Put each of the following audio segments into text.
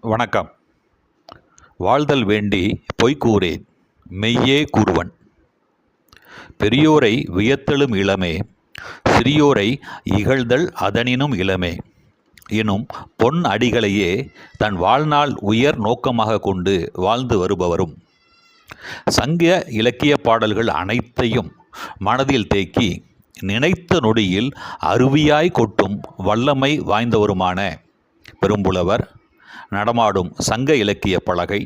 வணக்கம். வாழ்தல் வேண்டி பொய்க்கூறேன் மெய்யே கூறுவன். பெரியோரை வியத்தலும் இளமே சிறியோரை இகழ்தல் அதனினும் இளமே. எனும் பொன் அடிகளையே தன் வாழ்நாள் உயர் நோக்கமாக கொண்டு வாழ்ந்து வருபவரும். சங்க இலக்கிய பாடல்கள் அனைத்தையும் மனதில் தேக்கி நினைத்த நொடியில் அருவியாய் கொட்டும் வல்லமை வாய்ந்தவருமான பெரும்புலவர் நடமாடும் சங்க இலக்கிய பலகை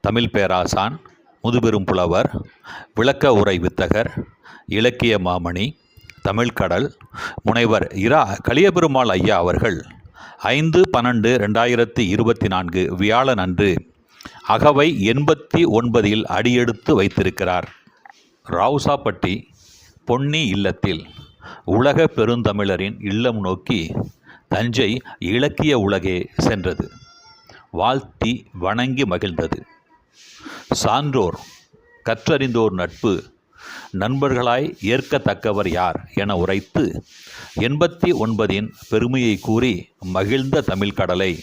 தமிழ் பேராசான் முதுபெரும் புலவர் விளக்க உரை வித்தகர் இலக்கிய மாமணி தமிழ்கடல் முனைவர் இரா கலியபெருமாள் ஐயா அவர்கள் ஐந்து பன்னெண்டு ரெண்டாயிரத்தி இருபத்தி நான்கு வியாழன் அன்று அகவை எண்பத்தி ஒன்பதில் அடியெடுத்து வைத்திருக்கிறார். ராவுசாப்பட்டி பொன்னி இல்லத்தில் உலக பெருந்தமிழரின் இல்லம் நோக்கி தஞ்சை இலக்கிய உலகே சென்றது. வாழ்த்தி வணங்கி மகிழ்ந்தது. சான்றோர் கற்றறிந்தோர் நட்பு நண்பர்களாய் ஏற்கத்தக்கவர் யார் என உரைத்து எண்பத்தி ஒன்பதின் பெருமையை கூறி மகிழ்ந்த தமிழ்கடலை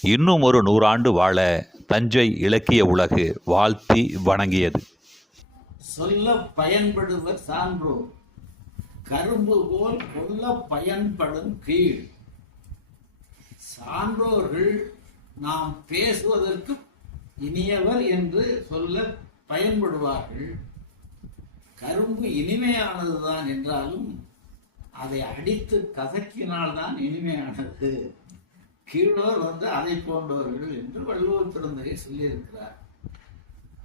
இன்னும் ஒரு நூறாண்டு வாழ தஞ்சை இலக்கிய உலகு வாழ்த்தி வணங்கியது. சொல்ல பயன்படுவர் சான்றோர். கரும்பு போல் கொல்ல பயன்படும் கீழ். சான்றோர்கள் நாம் பேசுவதற்கு இனியவர் என்று சொல்ல பயன்படுவார்கள். கரும்பு இனிமையானதுதான் என்றாலும் அதை அடித்து கசக்கினால்தான் இனிமையானது. கீழோர் வந்து அதை போன்றவர்கள் என்று வள்ளுவர் பிறந்தகை சொல்லியிருக்கிறார்.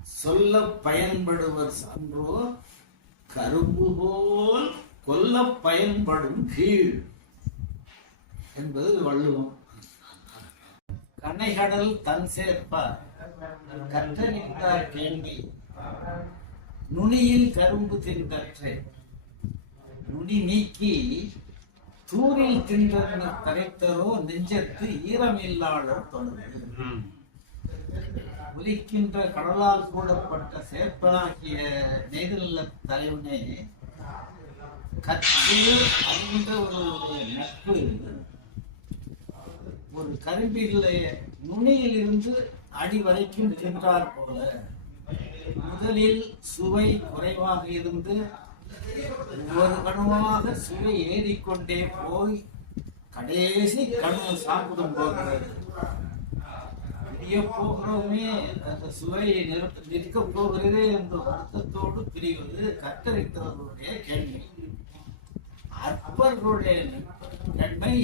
சொல்ல பயன்படுவர் சான்றோர் கரும்பு போல் கொல்ல பயன்படும் கீழ் என்பது வள்ளுவம். கனைகடல் தன் சேர்ப்பார் கற்ற நின்றார் கேள்வி நுனியில் கரும்பு தின்றற்றே. நுனி நீக்கி தூரில் தின்றன கரைத்தரோ நெஞ்சத்து ஈரமில்லாளர் தொடர்பு ஒலிக்கின்ற கடலால் கூடப்பட்ட சேர்ப்பனாகிய நெய்தல்ல தலைவனே கற்று ஒருவருடைய நட்பு ஒரு கரும்பிலே நுனியில் இருந்து அடி வரைக்கும் தின்றார் போல முதலில் சுவை குறைவாக இருந்து ஒரு கணுவாக சுவை ஏறிக்கொண்டே போய் கடைசி கணு சாப்பிடும் போது போகிறோமே அந்த சுவையை நிறுத்த நிற்க போகிறதே என்ற வருத்தத்தோடு பிரிவது கத்தரித்தவர்களுடைய கேள்வி. அற்பர்களுடைய நன்மை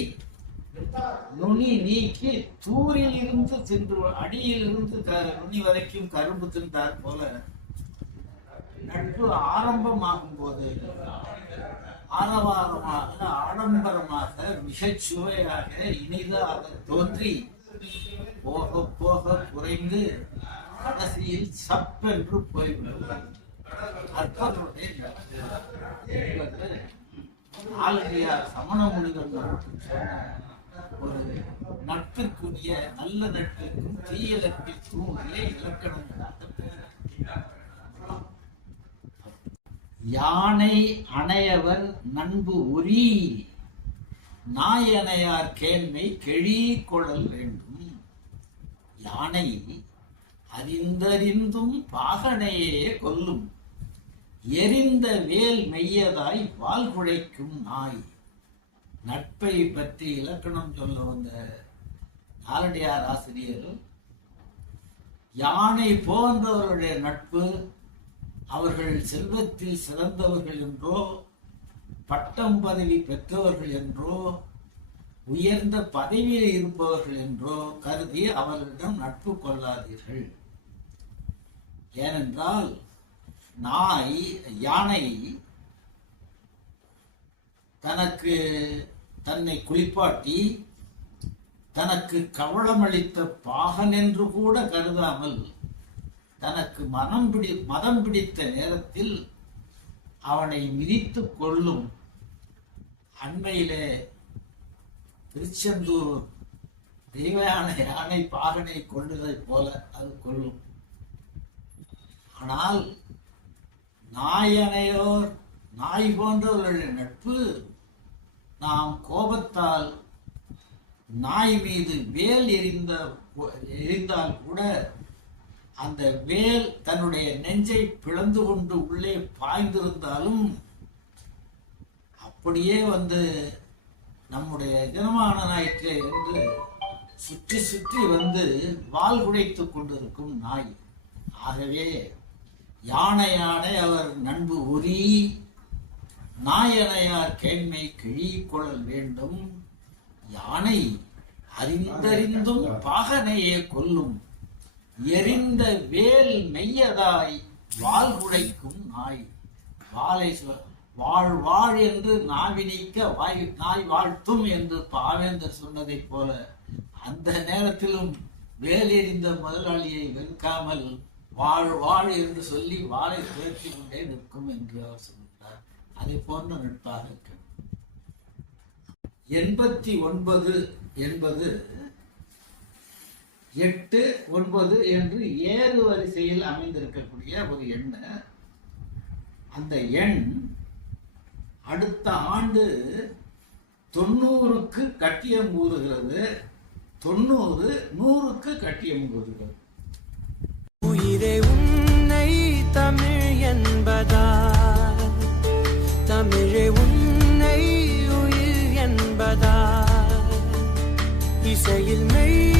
நுனி நீக்கி தூரில் இருந்து சென்று அடியில் இருந்து நுனி வரைக்கும் கரும்பு தின்றார் போல நட்பு ஆரம்பமாகும் போது ஆரவாரமாக ஆடம்பரமாக மிகச் சுவையாக இனிதாக தோன்றி போக போக குறைந்து கடைசியில் சப்பென்று போய்விடும் அற்பர்களுடைய நட்பு. சமண முனிவர் சொன்ன ஒரு நட்பிற்குரிய நல்ல நட்பிற்கும் தீய நட்பிற்கும் உரிய இலக்கணம் யானை அணையவர் நண்பு உரி நாயனையார் கேள்மை கெழி கொழல் வேண்டும். யானை அறிந்தறிந்தும் பாகனையே கொல்லும். எரிந்த வேல் மெய்யதாய் வால் குழைக்கும் நாய் நட்பை பற்றி இலக்கணம் சொல்ல வந்த நாலடியார் ஆசிரியர் யானை போன்றவருடைய நட்பு அவர்கள் செல்வத்தில் சிறந்தவர்கள் என்றோ பட்டம் பதவி பெற்றவர்கள் என்றோ உயர்ந்த பதவியில் இருப்பவர்கள் என்றோ கருதி அவர்களிடம் நட்பு கொள்ளாதீர்கள். ஏனென்றால் நாய் யானை தனக்கு தன்னை குளிப்பாட்டி தனக்கு கவளமளித்த பாகன் என்று கூட கருதாமல் தனக்கு மனம் பிடி மதம் பிடித்த நேரத்தில் அவனை மிதித்து கொள்ளும் அண்மையிலே திருச்செந்தூர் தெய்வயான யானை பாகனை கொண்டதைப் போல அது கொள்ளும். ஆனால் நாயனையோர் நாய் போன்றவர்களுடைய நட்பு நாம் கோபத்தால் நாய் மீது வேல் எரிந்த எரிந்தால் கூட அந்த வேல் தன்னுடைய நெஞ்சை பிளந்து கொண்டு உள்ளே பாய்ந்திருந்தாலும் அப்படியே வந்து நம்முடைய தினமான நாயிற்று என்று சுற்றி சுற்றி வந்து வால் குடைத்து கொண்டிருக்கும் நாய். ஆகவே யானை யானை அவர் நண்பு உரி நாயனையார் கேண்மை கிழி கொள்ளல் வேண்டும். யானை அறிந்தறிந்தும் பாகனையே கொல்லும். எரிந்த வேல் மெய்யதாய் வால் குடைக்கும் நாய். சொ- வாழ் வாழ் என்று நாவினிக்க வாய் நாய் வாழ்த்தும் என்று பாவேந்தர் சொன்னதைப் போல அந்த நேரத்திலும் வேல் எறிந்த முதலாளியை வெறுக்காமல் வாழ் வாழ் என்று சொல்லி வாளை துயர்த்தி கொண்டே நிற்கும் என்று அவர் சொல்கிறார் அதை போன்ற நட்பாக இருக்க எண்பத்தி ஒன்பது என்பது எட்டு ஒன்பது என்று ஏறு வரிசையில் அமைந்திருக்கக்கூடிய ஒரு எண் அந்த எண் அடுத்த ஆண்டு தொண்ணூறுக்கு கட்டியம் கூறுகிறது. தொண்ணூறு நூறுக்கு கட்டியம் கூறுகிறது. உயிரே உன்னை தமிழ் என்பதா தமிழே உன்னை உயிர் என்பதா இசையில் மெய்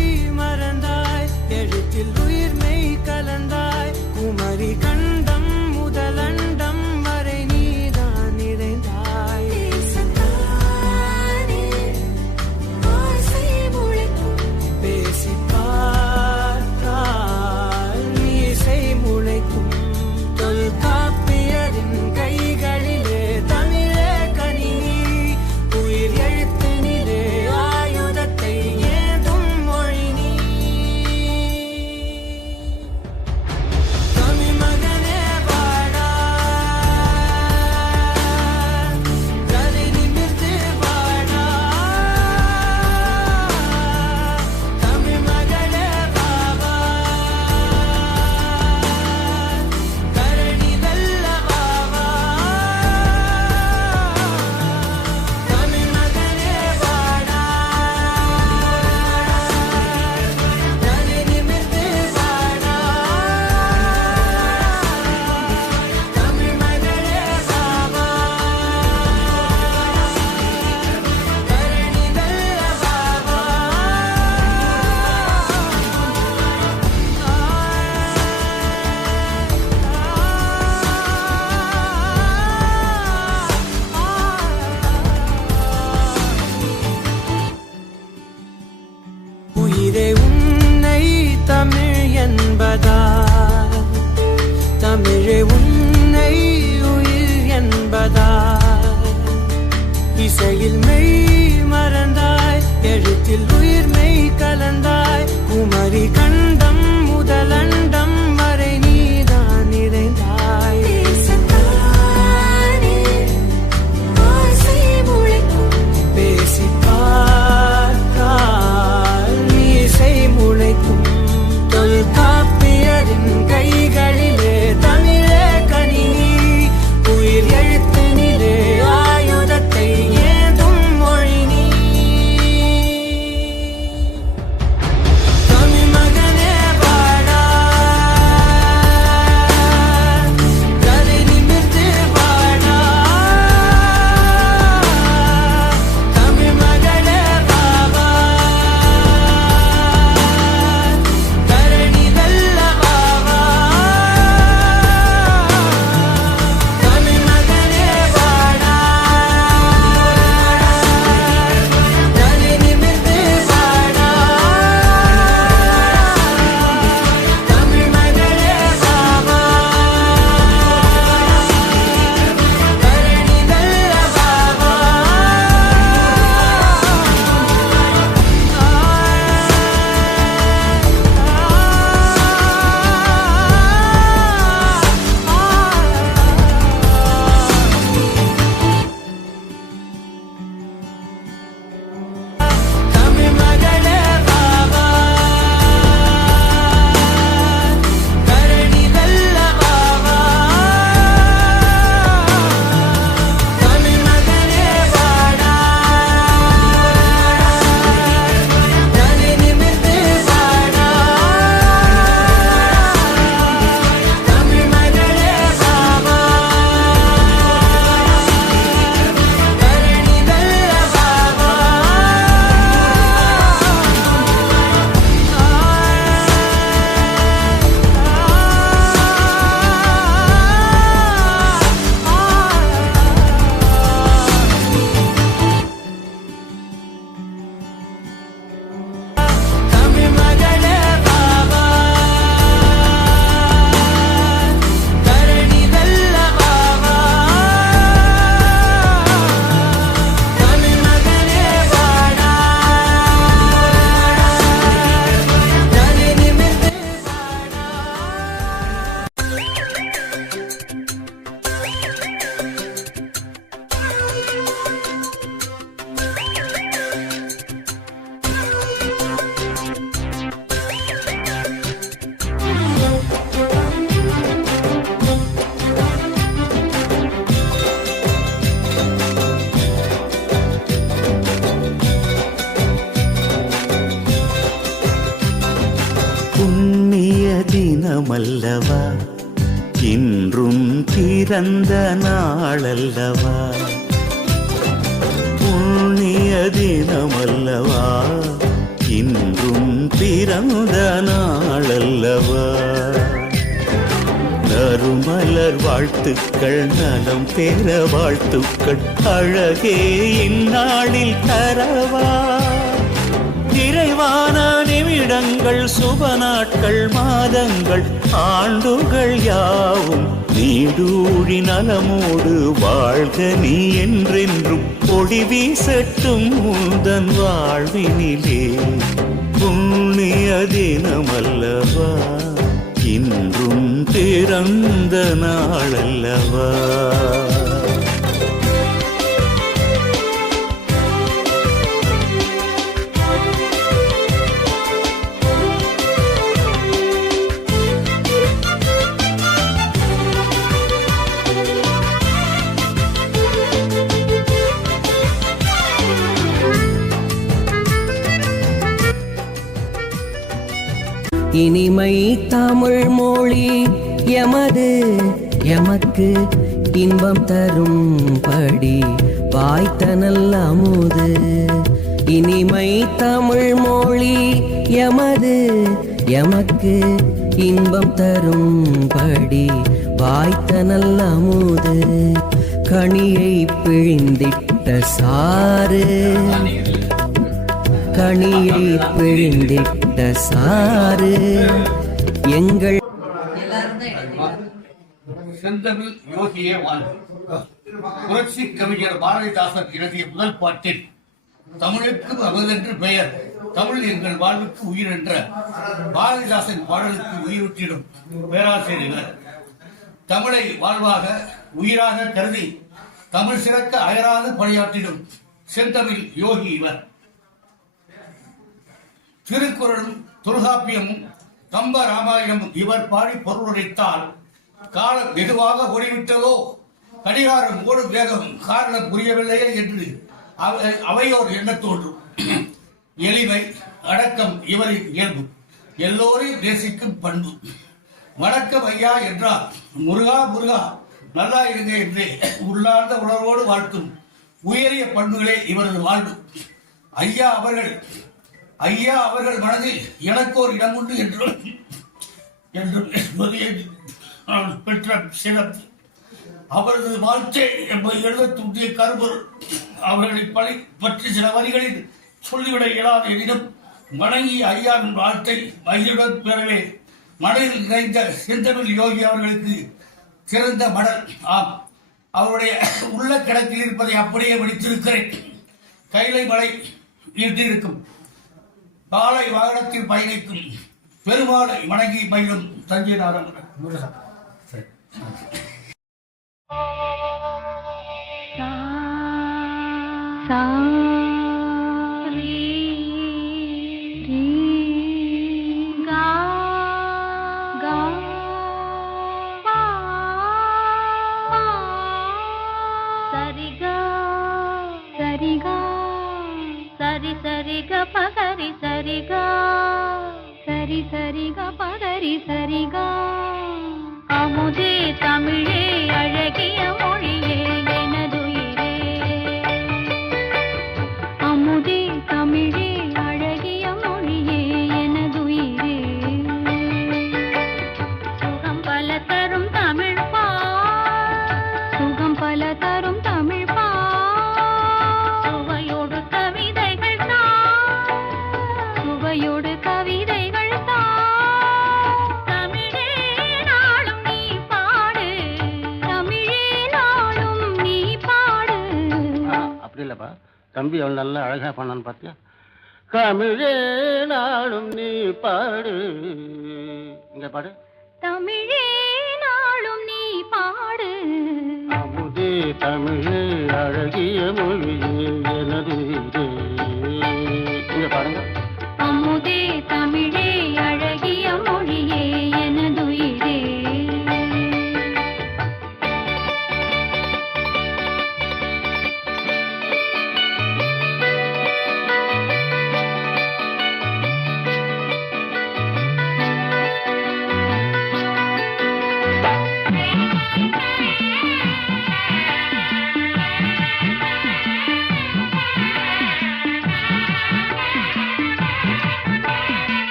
பிறந்த நாளல்லவா? புண்ணிய தினமல்லவா? இன்றும் பிறந்த நாளல்லவா? நறுமலர் வாழ்த்துக்கள் நலம் பெற வாழ்த்துக்கள் அழகே இந்நாளில் தரவா? வருடங்கள் சுப நாட்கள் மாதங்கள் ஆண்டுகள் யாவும் நீடூழி நலமோடு வாழ்க நீ என்றென்றும். பொடி வீசட்டும் உந்தன் வாழ்வினிலே. புண்ணிய தினமல்லவா இன்றும் பிறந்த நாளல்லவா. இனிமை தமிழ் மொழி எமது எமக்கு இன்பம் தரும் படி. வாய்த்த நல்ல அமுது. இனிமை தமிழ் மொழி எமது எமக்கு இன்பம் தரும் படி. வாய்த்த நல்ல அமுது. கனியை பிழிந்திட்ட சாறு. கனியை பிழிந்திட்ட சாறு. எங்கள் செந்தமிழ் யோகியே வாழ் புரட்சி கவிஞர் பாரதிதாசன் எழுதிய முதல் பாட்டில் தமிழுக்கு அமுதென்று பெயர் தமிழ் எங்கள் வாழ்வுக்கு உயிர் என்ற பாரதிதாசன் பாடலுக்கு உயிரூட்டிடும் பேராசிரியர். தமிழை வாழ்வாக உயிராக கருதி தமிழ் சிறக்க அயராது பணியாற்றிடும் செந்தமிழ் யோகி இவர். திருக்குறளும் தொல்காப்பியமும் கம்ப ராமாயணமும் இவர் பாடி பொருளுரைத்தால் காலம் வெகுவாக ஓடிவிட்டதோ? கடிகாரம் ஓடும் வேகம் காரணம் புரியவில்லையே என்று அவை- அவையோர் எண்ண தோன்றும். எளிமை அடக்கம் இவரின் இயல்பு. எல்லோரையும் நேசிக்கும் பண்பு. வணக்கம் ஐயா என்றால் முருகா முருகா நல்லா இருங்க என்று உள்ளார்ந்த உணர்வோடு வாழ்த்தும் உயரிய பண்புகளே இவரது வாழ்வு. ஐயா அவர்கள் ஐயா அவர்கள் மனதில் எனக்கு ஒரு இடம் உண்டு என்று என்று பெற்ற சிறப்பு. அவரது வாழ்க்கை என்பது எழுத துண்டிய கருப்பொருள் அவர்களை பழி பற்றி சில வரிகளில் சொல்லிவிட இயலாத எனினும் வணங்கி ஐயாவின் வாழ்த்தை மகிழ்வுடன் பெறவே மனதில் நிறைந்த செந்தமிழ் யோகி அவர்களுக்கு சிறந்த மடல். ஆம் அவருடைய உள்ள கிடக்கில் இருப்பதை அப்படியே வெடித்திருக்கிறேன் கைலை மலை இருக்கும் காலை வாகனத்தில் பயணிக்கும் பெருமாளை வணங்கி பயிலும் தஞ்சை நாராயணன் सा சரி சரிக பகரி சரிகா. சரி சரிக பகரி சரிகா. அமுதே தமிழே அழகிய மொழி. தம்பி அவன் நல்லா அழகா பண்ணான்னு பார்த்தியா தமிழே நாளும் நீ பாடு. இங்க பாடு. தமிழே நாளும் நீ பாடு. அமுதே தமிழே அழகிய மொழியே எனது. இங்க பாருங்க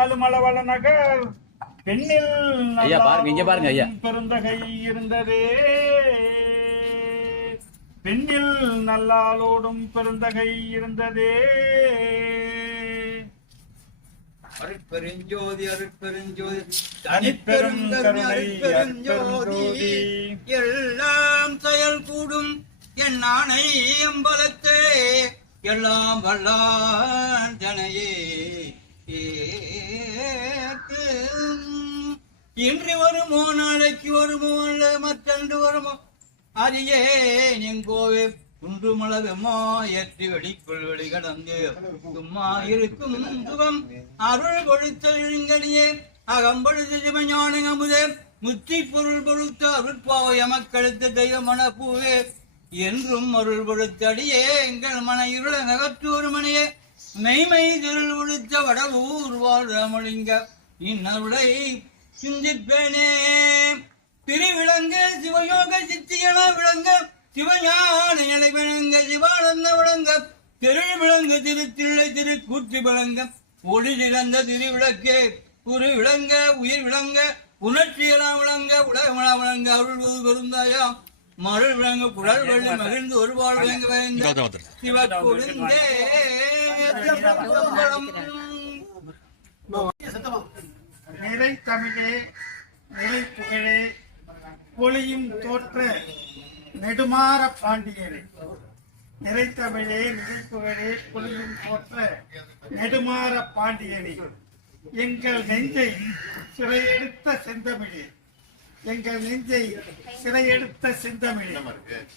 கழுமளவள நகர் பெண்ணில் ஐயா, பாருங்க, இங்க பாருங்க, ஐயா. பெருந்தகை இருந்ததே பெண்ணில் நல்லாளோடும் பெருந்தகை இருந்ததே அருட்பெருஞ்சோதி அருட்பெருஞ்சோதி தனிப்பெரும் கருணை அருட்பெருஞ்சோதி. எல்லாம் செயல் கூடும் என் ஆணை அம்பலத்தே எல்லாம் வல்லான் தனையே ஏத்து. இன்று வருமோ நாளைக்கு வருமோ அல்ல மற்றன்று வருமோ? அரியே எங்கோவே குன்று மலகமோ ஏற்றி வெளிக்குள் வெளி கடந்து. சும்மா இருக்கும் சுகம் அருள் கொடுத்த இழுங்கடியே. அகம்பொழுது சிவஞான அமுதே முத்தி பொருள் பொழுத்த அருட்பாவை எமக்களுத்த தெய்வ மனப்பூவே என்றும் அருள் பொழுத்தடியே எங்கள் மன இருள நகற்றூர் மணியே. மெய்மை திருள் உடுத்த வடவூர் வாழ் ராமலிங்க இன்னருளை சிந்திப்பேனே திருவிளங்க சிவயோக சித்தியன விளங்க சிவஞான நிலை விளங்க சிவானந்த விளங்க திரு விளங்க திருத்திள்ளை திரு கூற்றி விளங்க ஒளி நிறந்த திருவிளக்கே குரு விளங்க உயிர் விளங்க உணர்ச்சியெல்லாம் விளங்க உலகமெல்லாம் விளங்க அருள்வது பெருந்தாயாம் மருள் விளங்க குழல் வெள்ளி மகிழ்ந்து ஒரு வாழ் விளங்க விளங்க சிவ கொடுந்தே நிறை தமிழே நிலை புகழே பொலியும் தோற்ற நெடுமாற பாண்டியனே. நிறை தமிழே புலியும் புகழே தோற்ற நெடுமாற பாண்டியனே. எங்கள் நெஞ்சை சிறையெடுத்த செந்தமிழே. எங்கள் நெஞ்சை சிறையெடுத்த செந்தமிழே.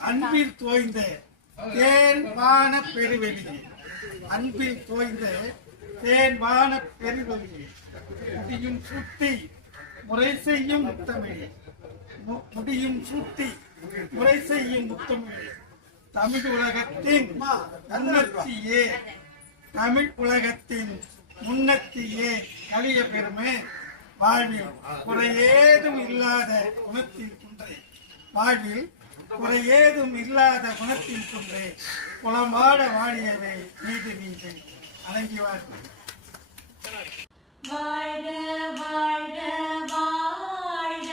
அன்பில் தோய்ந்த தேன்வான பெருவெளியே. அன்பில் தோய்ந்த தேன்வான பெருவெளியே. முடியும் சுட்டி முறை செய்யும் முத்தமிழே. முடியும் சுட்டி முறை செய்யும் முத்தமிழே. தமிழ் உலகத்தின் முன்னத்தியே தமிழ் உலகத்தின் முன்னத்தியே. கலிய பெருமை வாழ்வில் குறையேதும் இல்லாத குணத்தில் குன்றே. வாழ்வில் குறையேதும் இல்லாத குணத்தில் குன்றே. குளமாட வாழியவை நீதி நீதி அடங்கிவார்கள் வாழ்க வாழ்க வாழ்க